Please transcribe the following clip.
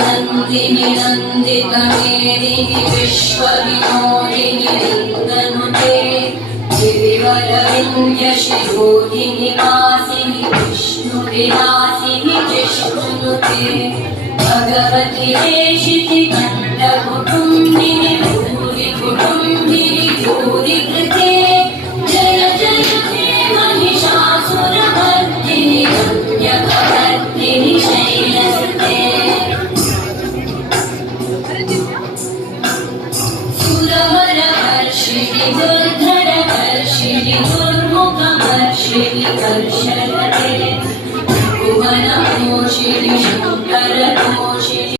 नन्दिनि नन्दितमेदिनि विश्वविनोदिनि नन्दनुते गिरिवरविन्द्यशिरोधिनि वासिनि विष्णुविलासिनि जिष्णुनुते भगवति देशिति कण्ठकुटुम्बिनि भूरि कुटुम्बिनि भूरि कृते जय जय हे महिषासुरमर्दिनि रम्यकवर्दिनि शैलसुते सुरवरवर्षिणि दुर्धरवर्षिणि दुर्मुखवर्षिणि वर्षरते भुवनपोषिणि शङ्करपोषिणि